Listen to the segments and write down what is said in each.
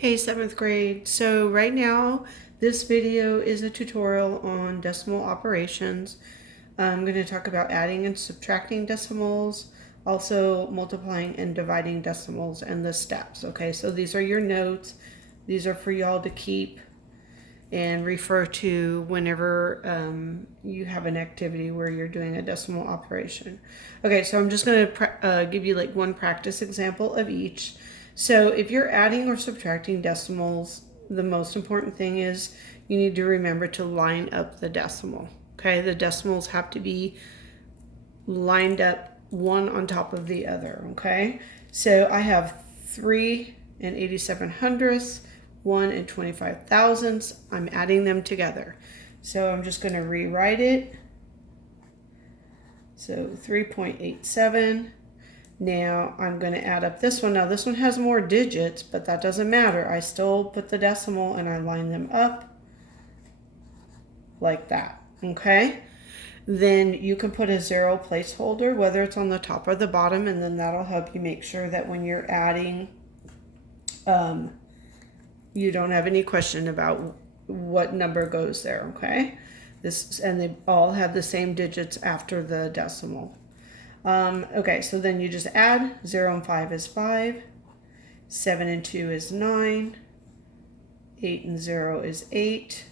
Hey, seventh grade. So right now, this video is a tutorial on decimal operations. I'm going to talk about adding and subtracting decimals, also multiplying and dividing decimals and the steps. Okay, so these are your notes. These are for y'all to keep and refer to whenever you have an activity where you're doing a decimal operation. Okay, so I'm just going to give you like one practice example of each. So if you're adding or subtracting decimals, the most important thing is you need to remember to line up the decimal. Okay, the decimals have to be lined up one on top of the other. Okay, so I have 3 and 87 hundredths, 1 and 25 thousandths. I'm adding them together. So I'm just going to rewrite it. So 3.87. Now I'm going to add up this one. Now this one has more digits, but that doesn't matter. I still put the decimal and I line them up like that. Okay? Then you can put a zero placeholder, whether it's on the top or the bottom, and then that'll help you make sure that when you're adding, you don't have any question about what number goes there. Okay? And they all have the same digits after the decimal. Okay, so then you just add 0 and 5 is 5, 7 and 2 is 9, 8 and 0 is 8.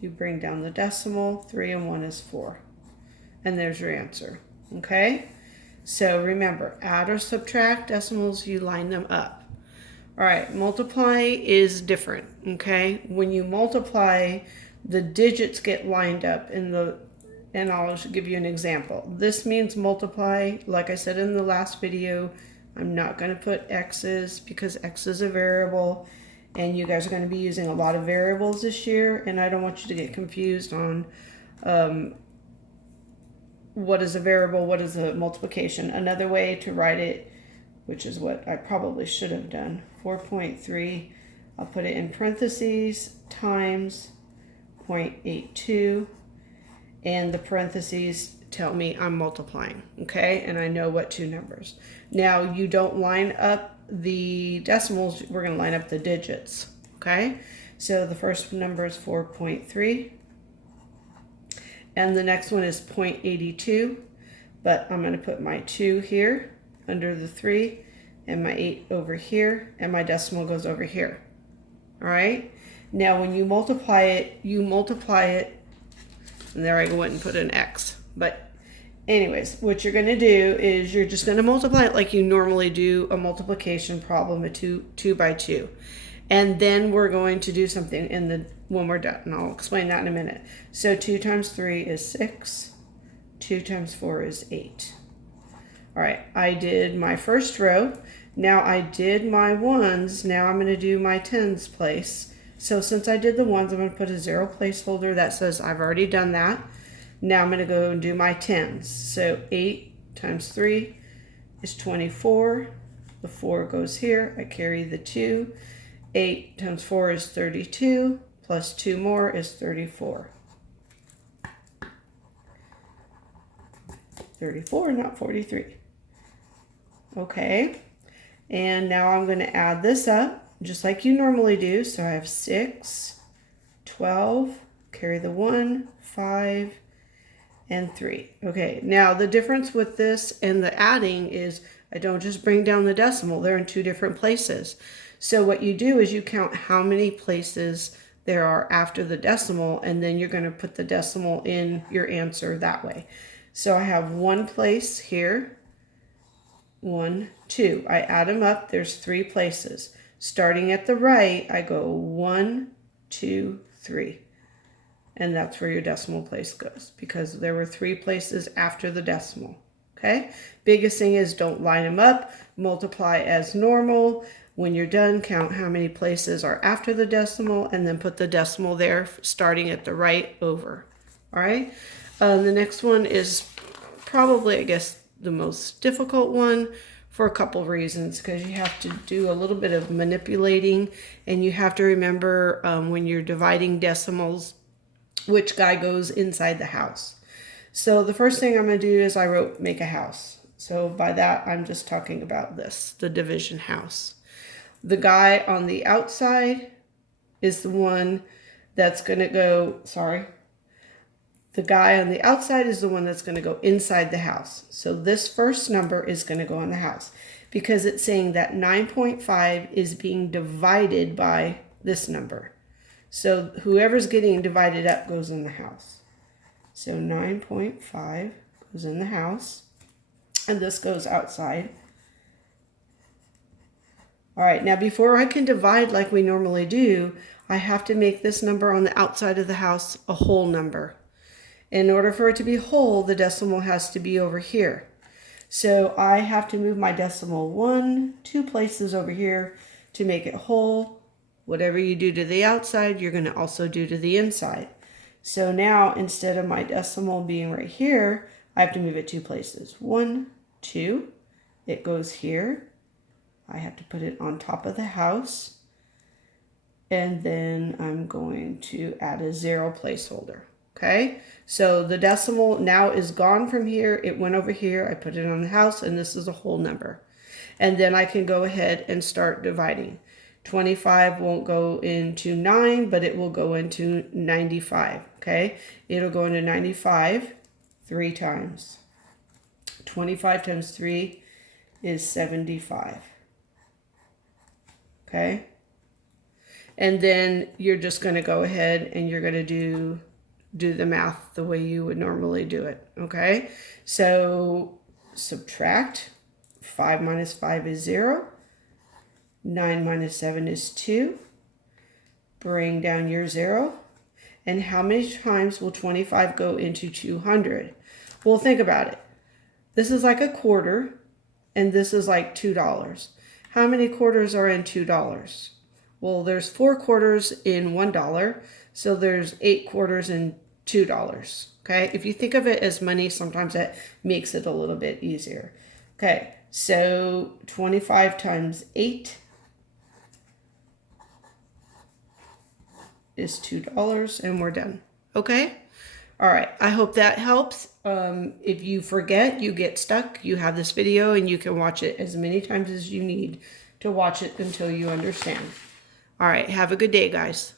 You bring down the decimal, 3 and 1 is 4. And there's your answer. Okay? So remember, add or subtract decimals, you line them up. All right, multiply is different. Okay? When you multiply, the digits get lined up and I'll give you an example. This means multiply. Like I said in the last video, I'm not going to put x's because x is a variable, and you guys are going to be using a lot of variables this year, and I don't want you to get confused on what is a variable, what is a multiplication. Another way to write it, which is what I probably should have done, 4.3, I'll put it in parentheses, times 0.82, and the parentheses tell me I'm multiplying, okay? And I know what two numbers. Now, you don't line up the decimals, we're gonna line up the digits, okay? So the first number is 4.3, and the next one is 0.82, but I'm gonna put my 2 here under the 3, and my 8 over here, and my decimal goes over here, all right? Now, when you multiply it, and there I went and put an X. But anyways, what you're going to do is you're just going to multiply it like you normally do a multiplication problem, a two by 2. And then we're going to do something when we're done, and I'll explain that in a minute. So 2 times 3 is 6. 2 times 4 is 8. All right, I did my first row. Now I did my ones. Now I'm going to do my tens place. So since I did the ones, I'm going to put a zero placeholder that says I've already done that. Now I'm going to go and do my tens. So 8 times 3 is 24. The 4 goes here. I carry the 2. 8 times 4 is 32. Plus 2 more is 34. 34, not 43. Okay. And now I'm going to add this up just like you normally do. So I have 6, 12, carry the 1, 5, and 3. Okay, now the difference with this and the adding is I don't just bring down the decimal. They're in two different places. So what you do is you count how many places there are after the decimal, and then you're going to put the decimal in your answer that way. So I have one place here, 1, 2. I add them up. There's 3 places. Starting at the right, I go 1, 2, 3. And that's where your decimal place goes because there were 3 places after the decimal. Okay? Biggest thing is don't line them up. Multiply as normal. When you're done, count how many places are after the decimal and then put the decimal there starting at the right over. All right? The next one is probably, I guess, the most difficult one for a couple reasons, because you have to do a little bit of manipulating, and you have to remember when you're dividing decimals, which guy goes inside the house. So the first thing I'm going to do is I wrote make a house. So by that, I'm just talking about this, the division house. The guy on the outside is the one that's going to go, sorry. The guy on the outside is the one that's going to go inside the house. So this first number is going to go in the house because it's saying that 9.5 is being divided by this number. So whoever's getting divided up goes in the house. So 9.5 goes in the house, and this goes outside. All right, now before I can divide like we normally do, I have to make this number on the outside of the house a whole number. In order for it to be whole, the decimal has to be over here. So I have to move my decimal 2 places over here to make it whole. Whatever you do to the outside, you're going to also do to the inside. So now instead of my decimal being right here, I have to move it 2 places. 1, 2. It goes here. I have to put it on top of the house. And then I'm going to add a 0 placeholder. Okay, so the decimal now is gone from here. It went over here. I put it on the house, and this is a whole number. And then I can go ahead and start dividing. 25 won't go into 9, but it will go into 95. Okay, it'll go into 95 3 times. 25 times 3 is 75. Okay, and then you're just going to go ahead and you're going to do the math the way you would normally do it. Okay, so subtract. 5 minus 5 is 0. 9 minus 7 is 2. Bring down your 0. And how many times will 25 go into 200? Well, think about it. This is like a quarter, and this is like $2. How many quarters are in $2? Well, there's 4 quarters in $1, so there's 8 quarters in $2. Okay, if you think of it as money, sometimes that makes it a little bit easier. Okay, so 25 times 8 is $2, and we're done. Okay, all right, I hope that helps. If you forget, you get stuck, you have this video and you can watch it as many times as you need to watch it until you understand. All right, have a good day, guys.